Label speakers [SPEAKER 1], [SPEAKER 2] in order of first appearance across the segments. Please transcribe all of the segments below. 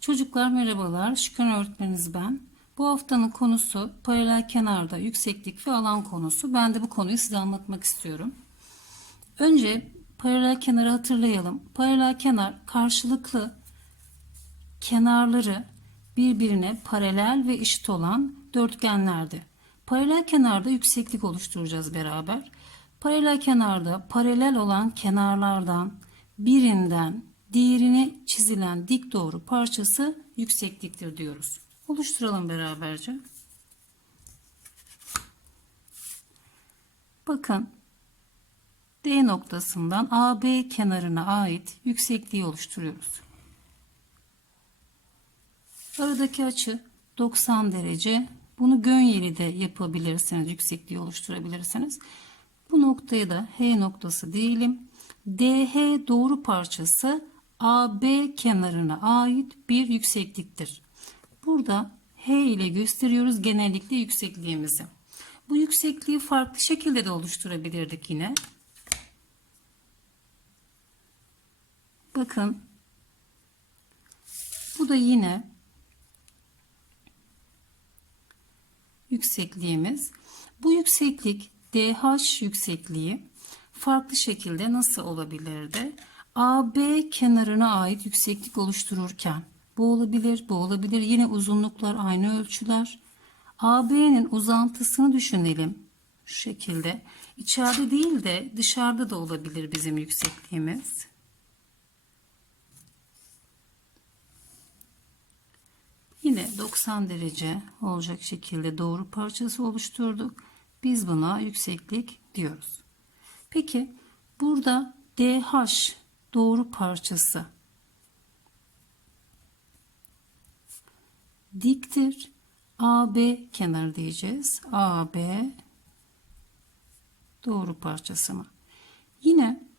[SPEAKER 1] Çocuklar merhabalar. Şükran öğretmeniz ben. Bu haftanın konusu paralel kenarda yükseklik ve alan konusu. Ben de bu konuyu size anlatmak istiyorum. Önce paralel kenarı hatırlayalım. Paralel kenar karşılıklı kenarları birbirine paralel ve eşit olan dörtgenlerdi. Paralel kenarda yükseklik oluşturacağız beraber. Paralel kenarda paralel olan kenarlardan birinden diğerine çizilen dik doğru parçası yüksekliktir diyoruz. Oluşturalım beraberce. Bakın D noktasından AB kenarına ait yüksekliği oluşturuyoruz. Aradaki açı 90 derece. Bunu gönyeli de yapabilirsiniz. Yüksekliği oluşturabilirsiniz. Bu noktaya da H noktası diyelim. DH doğru parçası AB kenarına ait bir yüksekliktir. Burada H ile gösteriyoruz genellikle yüksekliğimizi. Bu yüksekliği farklı şekilde de oluşturabilirdik yine. Bakın. Bu da yine yüksekliğimiz. Bu yükseklik DH yüksekliği farklı şekilde nasıl olabilirdi? AB kenarına ait yükseklik oluştururken bu olabilir, bu olabilir. Yine uzunluklar aynı ölçüler. AB'nin uzantısını düşünelim. Şu şekilde. İçeride değil de dışarıda da olabilir bizim yüksekliğimiz. Yine 90 derece olacak şekilde doğru parçası oluşturduk. Biz buna yükseklik diyoruz. Peki burada DH doğru parçası diktir. AB kenar diyeceğiz. AB doğru parçası mı? Yine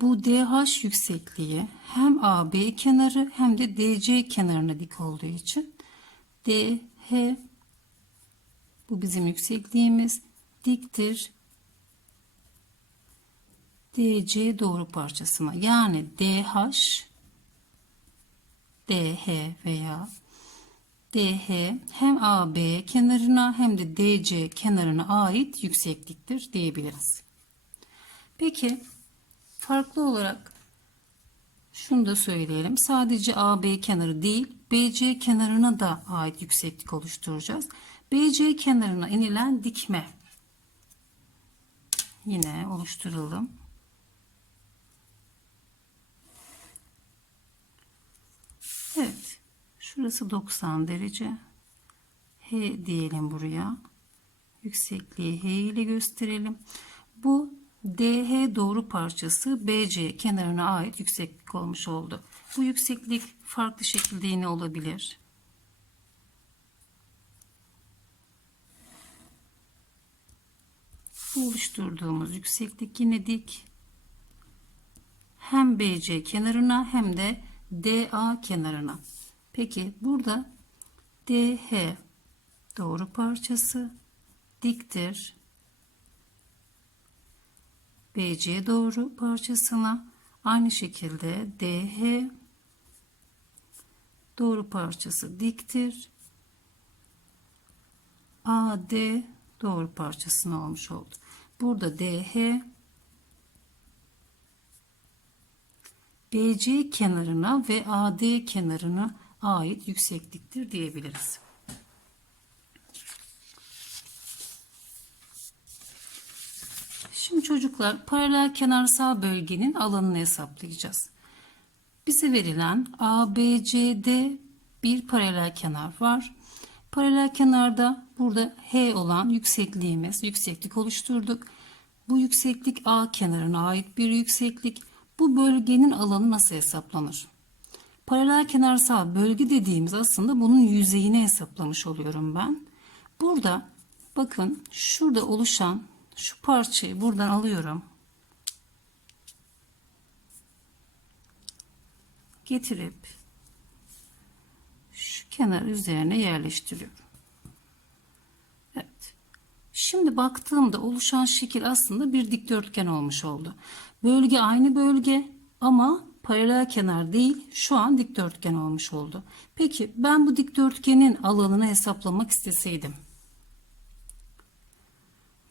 [SPEAKER 1] bu DH yüksekliği hem AB kenarı hem de DC kenarına dik olduğu için DH bu bizim yüksekliğimiz diktir DC doğru parçasına yani DH DH veya DH hem AB kenarına hem de DC kenarına ait yüksekliktir diyebiliriz. Peki farklı olarak şunu da söyleyelim. Sadece AB kenarı değil BC kenarına da ait yükseklik oluşturacağız. BC kenarına inilen dikme yine oluşturalım. Evet. Şurası 90 derece. H diyelim buraya. Yüksekliği H ile gösterelim. Bu DH doğru parçası BC kenarına ait yükseklik olmuş oldu. Bu yükseklik farklı şekilde yine olabilir. Bu oluşturduğumuz yükseklik yine dik. Hem BC kenarına hem de DA kenarına. Peki burada DH doğru parçası diktir. BC doğru parçasına aynı şekilde DH doğru parçası diktir. AD doğru parçasına olmuş oldu. Burada DH BC kenarına ve AD kenarına ait yüksekliktir diyebiliriz. Şimdi çocuklar paralel kenarsal bölgenin alanını hesaplayacağız. Bize verilen ABCD bir paralel kenar var. Paralel kenarda burada H olan yüksekliğimiz, yükseklik oluşturduk. Bu yükseklik A kenarına ait bir yükseklik. Bu bölgenin alanı nasıl hesaplanır? Paralel kenarsal bölge dediğimiz aslında bunun yüzeyini hesaplamış oluyorum ben. Burada bakın şurada oluşan şu parçayı buradan alıyorum. Getirip şu kenar üzerine yerleştiriyorum. Evet. Şimdi baktığımda oluşan şekil aslında bir dikdörtgen olmuş oldu. Bölge aynı bölge ama paralel kenar değil şu an dikdörtgen olmuş oldu. Peki ben bu dikdörtgenin alanını hesaplamak isteseydim.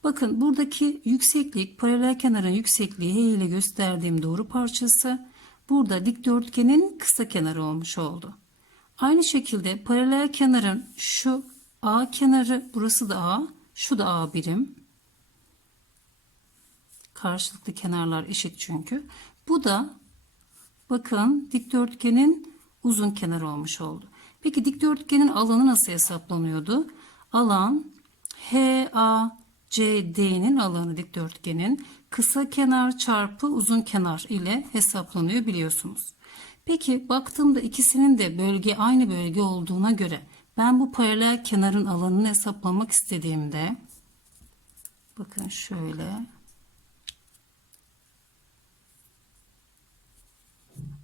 [SPEAKER 1] Bakın buradaki yükseklik paralel kenarın yüksekliği H ile gösterdiğim doğru parçası. Burada dikdörtgenin kısa kenarı olmuş oldu. Aynı şekilde paralel kenarın şu A kenarı burası da A şu da A birim. Karşılıklı kenarlar eşit çünkü. Bu da bakın dikdörtgenin uzun kenarı olmuş oldu. Peki dikdörtgenin alanı nasıl hesaplanıyordu? Alan HACD'nin alanı dikdörtgenin kısa kenar çarpı uzun kenar ile hesaplanıyor biliyorsunuz. Peki baktığımda ikisinin de bölge aynı bölge olduğuna göre ben bu paralel kenarın alanını hesaplamak istediğimde bakın şöyle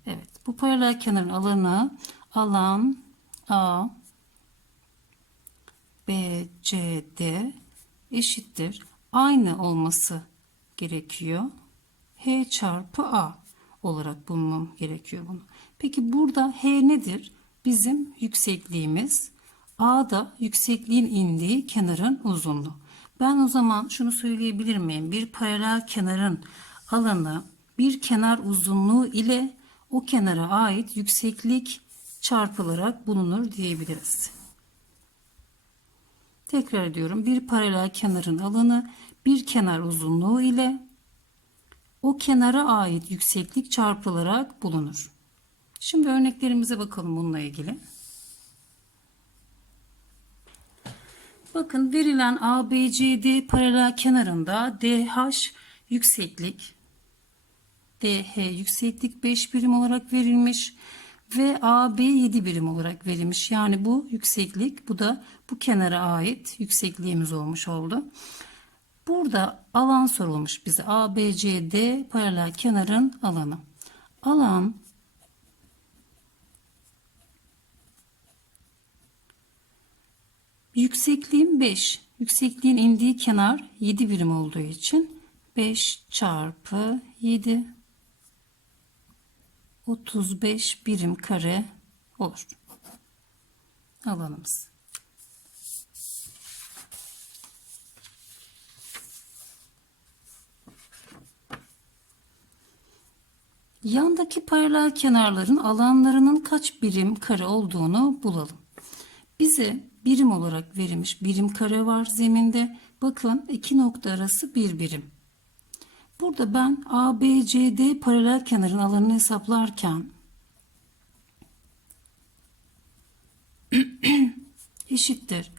[SPEAKER 1] Evet bu paralel kenarın alanı alan A B C D eşittir aynı olması gerekiyor. H çarpı A olarak bulmam gerekiyor bunu. Peki burada H nedir? Bizim yüksekliğimiz. A da yüksekliğin indiği kenarın uzunluğu. Ben o zaman şunu söyleyebilir miyim? Bir paralel kenarın alanı bir kenar uzunluğu ile o kenara ait yükseklik çarpılarak bulunur diyebiliriz. Tekrar ediyorum. Bir paralel kenarın alanı bir kenar uzunluğu ile o kenara ait yükseklik çarpılarak bulunur. Şimdi örneklerimize bakalım bununla ilgili. Bakın verilen ABCD paralel kenarında DH yükseklik DH yükseklik 5 birim olarak verilmiş ve AB 7 birim olarak verilmiş. Yani bu yükseklik bu da bu kenara ait yüksekliğimiz olmuş oldu. Burada alan sorulmuş bize. ABCD paralel kenarın alanı. Alan yüksekliğim 5. Yüksekliğin indiği kenar 7 birim olduğu için 5 çarpı 7 35 birim kare olur. Alanımız. Yandaki paralel kenarların alanlarının kaç birim kare olduğunu bulalım. Bize birim olarak verilmiş birim kare var zeminde. Bakın iki nokta arası bir birim. Burada ben ABCD paralel kenarın alanını hesaplarken eşittir.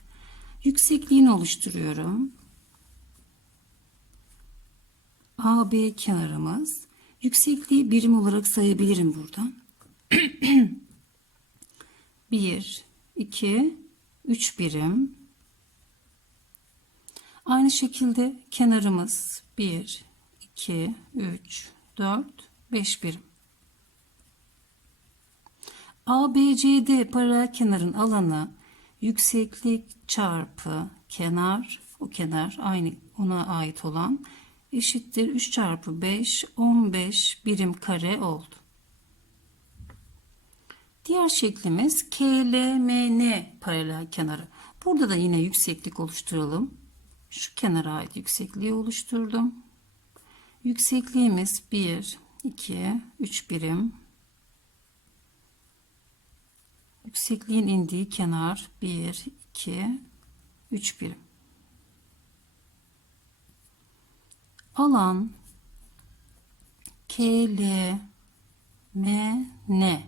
[SPEAKER 1] Yüksekliğini oluşturuyorum. AB kenarımız. Yüksekliği birim olarak sayabilirim buradan. 1, 2, 3 birim. Aynı şekilde kenarımız 1, 2, 3, 4, 5 birim. ABCD paralel kenarın alanı yükseklik çarpı kenar, o kenar aynı ona ait olan eşittir 3 çarpı 5, 15 birim kare oldu. Diğer şeklimiz KLMN paralel kenarı. Burada da yine yükseklik oluşturalım. Şu kenara ait yüksekliği oluşturdum. Yüksekliğimiz 1, 2, 3 birim. Yüksekliğin indiği kenar 1, 2, 3 birim. Alan K, L, M, N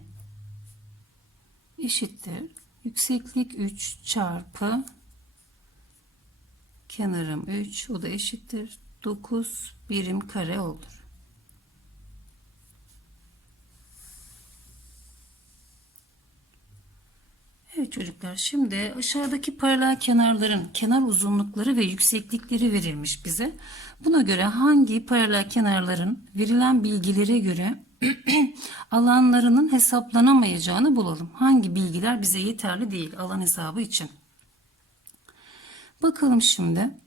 [SPEAKER 1] eşittir. Yükseklik 3 çarpı kenarım 3 o da eşittir 9 birim kare olur. Evet çocuklar şimdi aşağıdaki paralel kenarların kenar uzunlukları ve yükseklikleri verilmiş bize. Buna göre hangi paralel kenarların verilen bilgilere göre alanlarının hesaplanamayacağını bulalım. Hangi bilgiler bize yeterli değil alan hesabı için. Bakalım şimdi.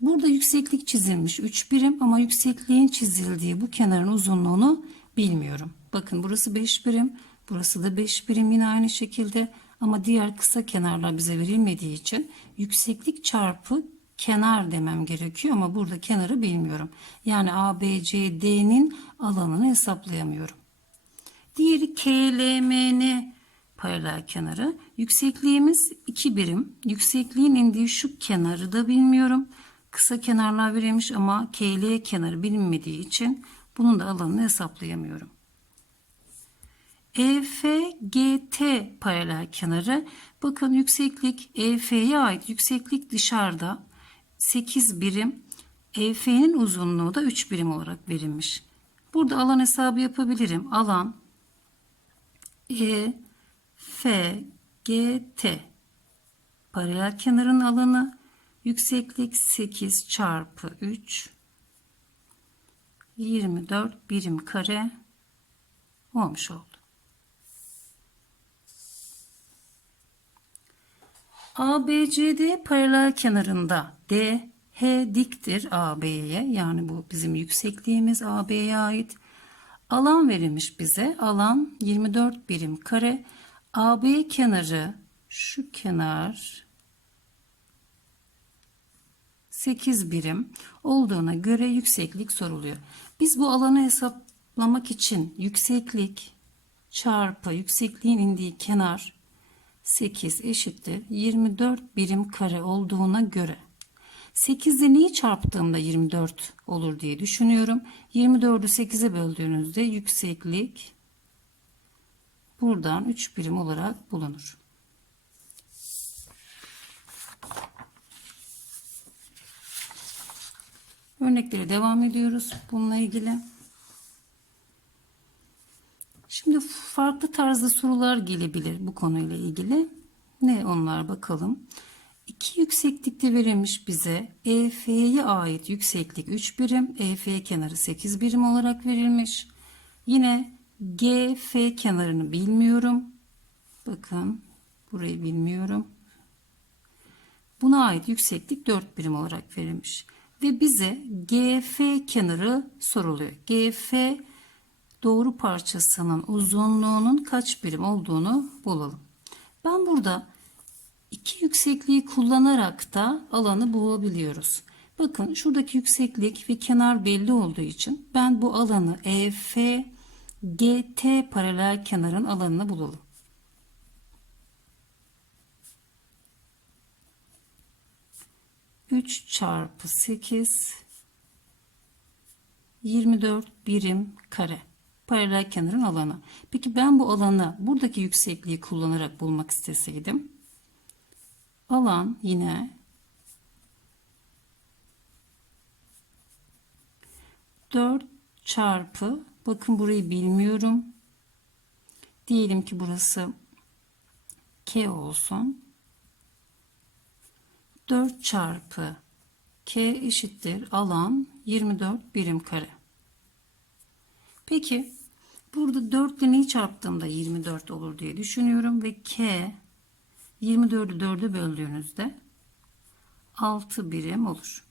[SPEAKER 1] Burada yükseklik çizilmiş 3 birim ama yüksekliğin çizildiği bu kenarın uzunluğunu bilmiyorum. Bakın burası 5 birim. Burası da 5 birim yine aynı şekilde. Ama diğer kısa kenarlar bize verilmediği için yükseklik çarpı kenar demem gerekiyor ama burada kenarı bilmiyorum. Yani ABCD'nin alanını hesaplayamıyorum. Diğeri KLMN paralel kenarı. Yüksekliğimiz 2 birim. Yüksekliğin indiği şu kenarı da bilmiyorum. Kısa kenarlar verilmiş ama KL kenarı bilinmediği için bunun da alanını hesaplayamıyorum. EFGT paralel kenarı. Bakın yükseklik EF'ye ait yükseklik dışarıda 8 birim. EF'nin uzunluğu da 3 birim olarak verilmiş. Burada alan hesabı yapabilirim. Alan E paralel kenarın alanı yükseklik 8 çarpı 3 24 birim kare olmuş oldu. ABCD paralel kenarında D H diktir AB'ye yani bu bizim yüksekliğimiz AB'ye ait. Alan verilmiş bize. Alan 24 birim kare. AB kenarı şu kenar 8 birim olduğuna göre yükseklik soruluyor. Biz bu alanı hesaplamak için yükseklik çarpı yüksekliğin indiği kenar 8 eşittir 24 birim kare olduğuna göre 8 ile neyi çarptığımda 24 olur diye düşünüyorum. 24'ü 8'e böldüğünüzde yükseklik buradan 3 birim olarak bulunur. Örneklere devam ediyoruz bununla ilgili. Şimdi farklı tarzda sorular gelebilir bu konuyla ilgili. Ne onlar bakalım. İki yükseklikte verilmiş bize EF'ye ait yükseklik 3 birim, EF kenarı 8 birim olarak verilmiş. Yine GF kenarını bilmiyorum. Bakın burayı bilmiyorum. Buna ait yükseklik 4 birim olarak verilmiş. Ve bize GF kenarı soruluyor. GF doğru parçasının uzunluğunun kaç birim olduğunu bulalım. Ben burada iki yüksekliği kullanarak da alanı bulabiliyoruz. Bakın şuradaki yükseklik ve kenar belli olduğu için ben bu alanı EF GT paralel kenarın alanını bulalım. Üç çarpı sekiz yirmi dört birim kare paralel kenarın alanı. Peki ben bu alanı buradaki yüksekliği kullanarak bulmak isteseydim alan yine 4 çarpı bakın burayı bilmiyorum. Diyelim ki burası K olsun. 4 çarpı K eşittir alan 24 birim kare. Peki burada 4 ile neyi çarptığımda 24 olur diye düşünüyorum ve K 24'ü 4'e böldüğünüzde 6 birim olur.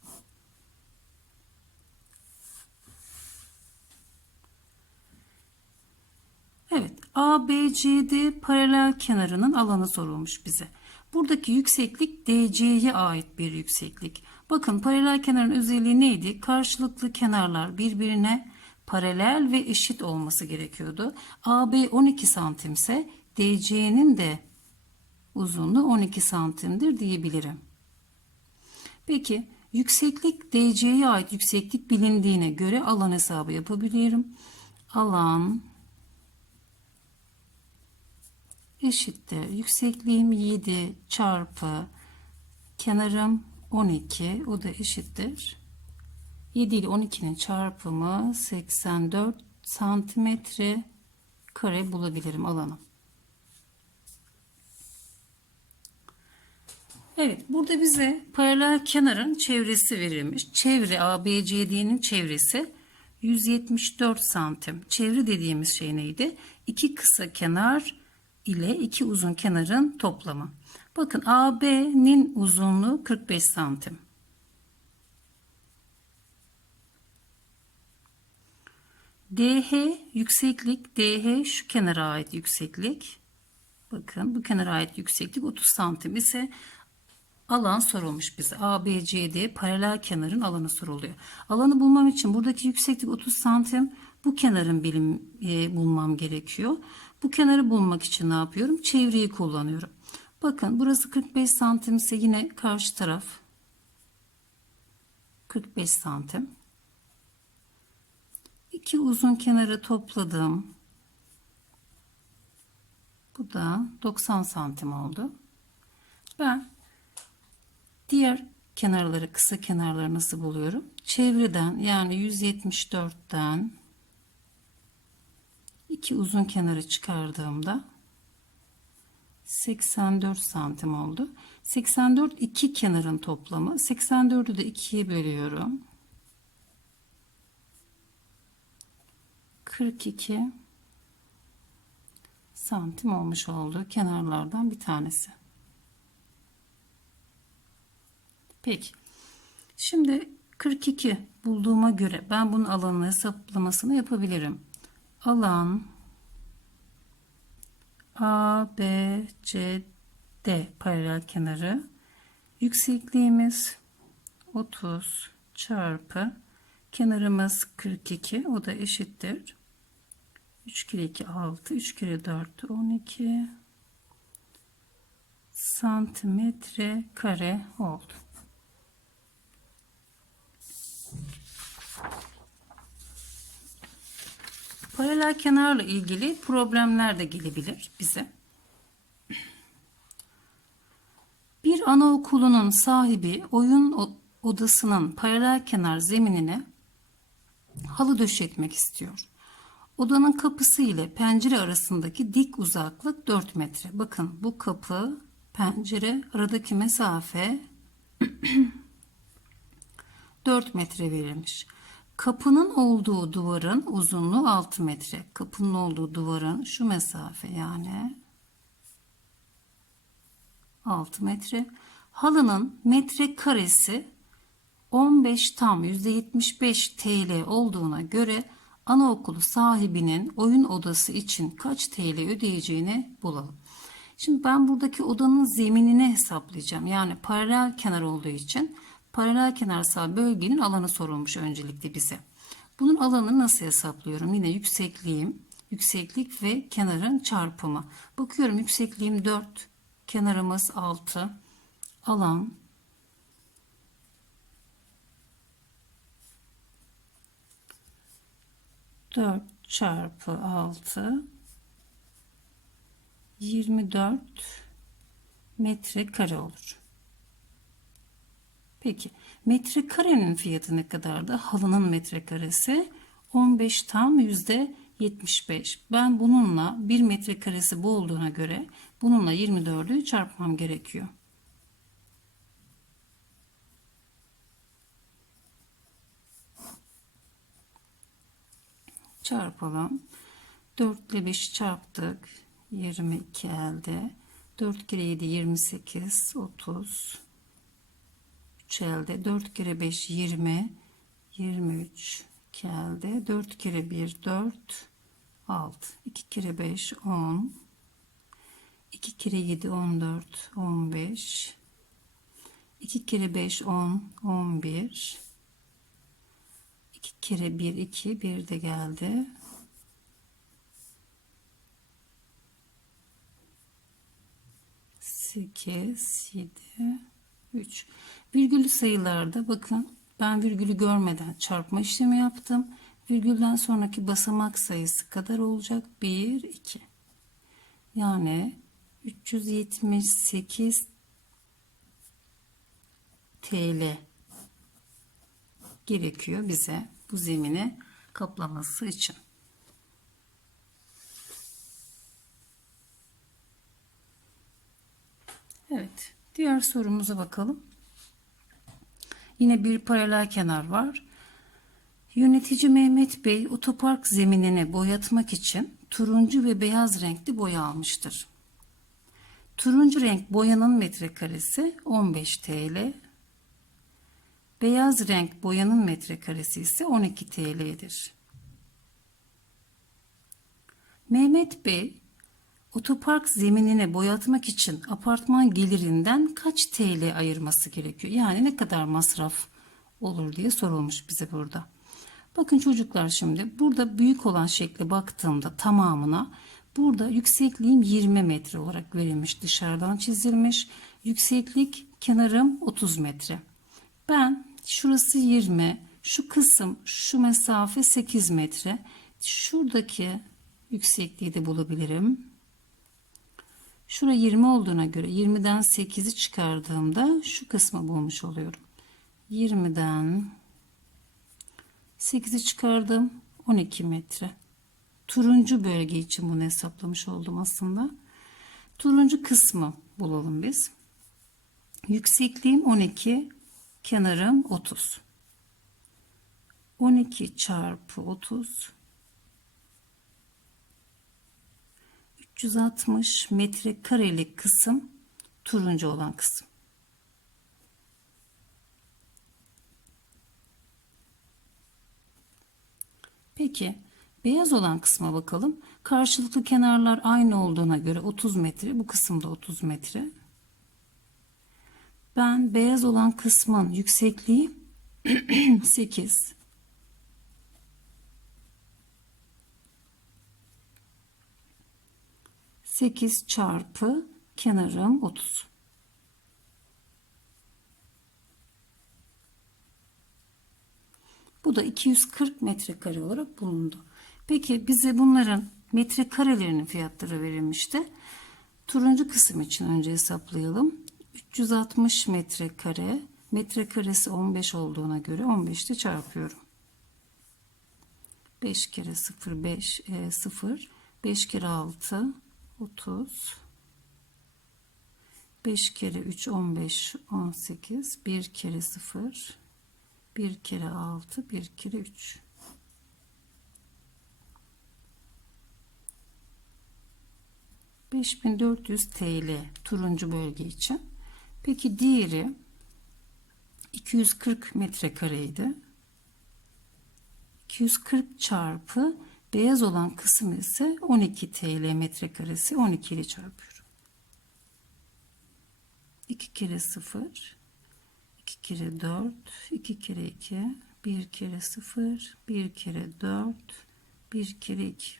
[SPEAKER 1] Evet, ABCD paralel kenarının alanı sorulmuş bize. Buradaki yükseklik DC'ye ait bir yükseklik. Bakın paralel kenarın özelliği neydi? Karşılıklı kenarlar birbirine paralel ve eşit olması gerekiyordu. AB 12 santimse DC'nin de uzunluğu 12 santimdir diyebilirim. Peki yükseklik DC'ye ait yükseklik bilindiğine göre alan hesabı yapabilirim. Alan eşittir. Yüksekliğim 7 çarpı kenarım 12 o da eşittir. 7 ile 12'nin çarpımı 84 santimetre kare bulabilirim alanı. Evet burada bize paralel kenarın çevresi verilmiş. Çevre ABCD'nin çevresi 174 santim. Çevre dediğimiz şey neydi? İki kısa kenar ile iki uzun kenarın toplamı. Bakın AB'nin uzunluğu 45 santim. DH yükseklik. DH şu kenara ait yükseklik. Bakın bu kenara ait yükseklik 30 santim ise alan sorulmuş bize. ABCD paralel kenarın alanı soruluyor. Alanı bulmam için buradaki yükseklik 30 santim. Bu kenarın bilim e, bulmam gerekiyor. Bu kenarı bulmak için ne yapıyorum? Çevreyi kullanıyorum. Bakın burası 45 santim ise yine karşı taraf 45 santim. İki uzun kenarı topladım. Bu da 90 santim oldu. Ben diğer kenarları kısa kenarları nasıl buluyorum? Çevreden yani 174'ten iki uzun kenarı çıkardığımda 84 santim oldu. 84 iki kenarın toplamı. 84'ü de 2'ye bölüyorum. 42 santim olmuş oldu kenarlardan bir tanesi. Peki. Şimdi 42 bulduğuma göre ben bunun alanını hesaplamasını yapabilirim. Alan A, B, C, D paralel kenarı. Yüksekliğimiz 30 çarpı kenarımız 42 o da eşittir. 3 kere 2 6 3 kere 4 12 santimetre kare oldu. Paralel kenarla ilgili problemler de gelebilir bize. Bir anaokulunun sahibi oyun odasının paralel kenar zeminine halı döşetmek istiyor. Odanın kapısı ile pencere arasındaki dik uzaklık 4 metre. Bakın bu kapı, pencere aradaki mesafe 4 metre verilmiş. Kapının olduğu duvarın uzunluğu 6 metre. Kapının olduğu duvarın şu mesafe yani 6 metre. Halının metre karesi 15 tam %75 TL olduğuna göre anaokulu sahibinin oyun odası için kaç TL ödeyeceğini bulalım. Şimdi ben buradaki odanın zeminini hesaplayacağım. Yani paralel kenar olduğu için paralel kenarsal bölgenin alanı sorulmuş öncelikle bize. Bunun alanını nasıl hesaplıyorum? Yine yüksekliğim, yükseklik ve kenarın çarpımı. Bakıyorum yüksekliğim 4, kenarımız 6, alan Dört çarpı altı yirmi dört metre kare olur. Peki metrekarenin fiyatı ne kadardı? Halının metrekaresi 15 tam yüzde 75. Ben bununla 1 metrekaresi bu olduğuna göre bununla 24'ü çarpmam gerekiyor. Çarpalım. 4 ile 5 çarptık. 22 elde. 4 kere 7 28 30 3 elde 4 kere 5 20 23 2 elde 4 kere 1 4 6 2 kere 5 10 2 kere 7 14 15 2 kere 5 10 11 2 kere 1 2 1 de geldi. 8 7 3 virgüllü sayılarda bakın ben virgülü görmeden çarpma işlemi yaptım virgülden sonraki basamak sayısı kadar olacak 1 2 yani 378 TL gerekiyor bize bu zemini kaplaması için. Evet. Diğer sorumuza bakalım. Yine bir paralel kenar var. Yönetici Mehmet Bey otopark zeminini boyatmak için turuncu ve beyaz renkli boya almıştır. Turuncu renk boyanın metrekaresi 15 TL. Beyaz renk boyanın metrekaresi ise 12 TL'dir. Mehmet Bey otopark zeminini boyatmak için apartman gelirinden kaç TL ayırması gerekiyor? Yani ne kadar masraf olur diye sorulmuş bize burada. Bakın çocuklar şimdi burada büyük olan şekle baktığımda tamamına burada yüksekliğim 20 metre olarak verilmiş dışarıdan çizilmiş. Yükseklik kenarım 30 metre. Ben şurası 20 şu kısım şu mesafe 8 metre. Şuradaki yüksekliği de bulabilirim. Şura 20 olduğuna göre 20'den 8'i çıkardığımda şu kısmı bulmuş oluyorum. 20'den 8'i çıkardım 12 metre. Turuncu bölge için bunu hesaplamış oldum aslında. Turuncu kısmı bulalım biz. Yüksekliğim 12, kenarım 30. 12 çarpı 30 360 metre karelik kısım turuncu olan kısım. Peki beyaz olan kısma bakalım. Karşılıklı kenarlar aynı olduğuna göre 30 metre. Bu kısımda 30 metre. Ben beyaz olan kısmın yüksekliği 8. Sekiz çarpı kenarım 30. Bu da 240 metrekare olarak bulundu. Peki bize bunların metrekarelerinin fiyatları verilmişti. Turuncu kısım için önce hesaplayalım. 360 metrekare, metrekaresi 15 olduğuna göre 15 ile çarpıyorum. 5 kere 0, 5, e, 0, 5 kere 6, 30. 5 kere 3, 15, 18, 1 kere 0, 1 kere 6, 1 kere 3. ...5400 TL turuncu bölge için. Peki diğeri 240 metrekareydi. 240 çarpı beyaz olan kısım ise 12 TL metrekaresi 12 ile çarpıyorum. 2 kere 0 2 kere 4 2 kere 2 1 kere 0 1 kere 4 1 kere 2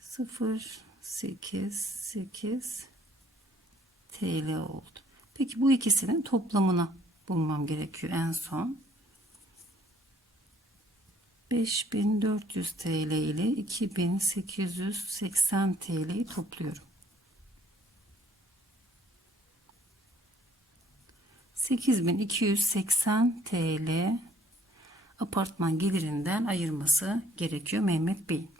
[SPEAKER 1] 0 8 8 TL oldu. Peki bu ikisinin toplamını bulmam gerekiyor en son. 5400 TL ile 2880 TL'yi topluyorum. 8280 TL apartman gelirinden ayırması gerekiyor Mehmet Bey'in.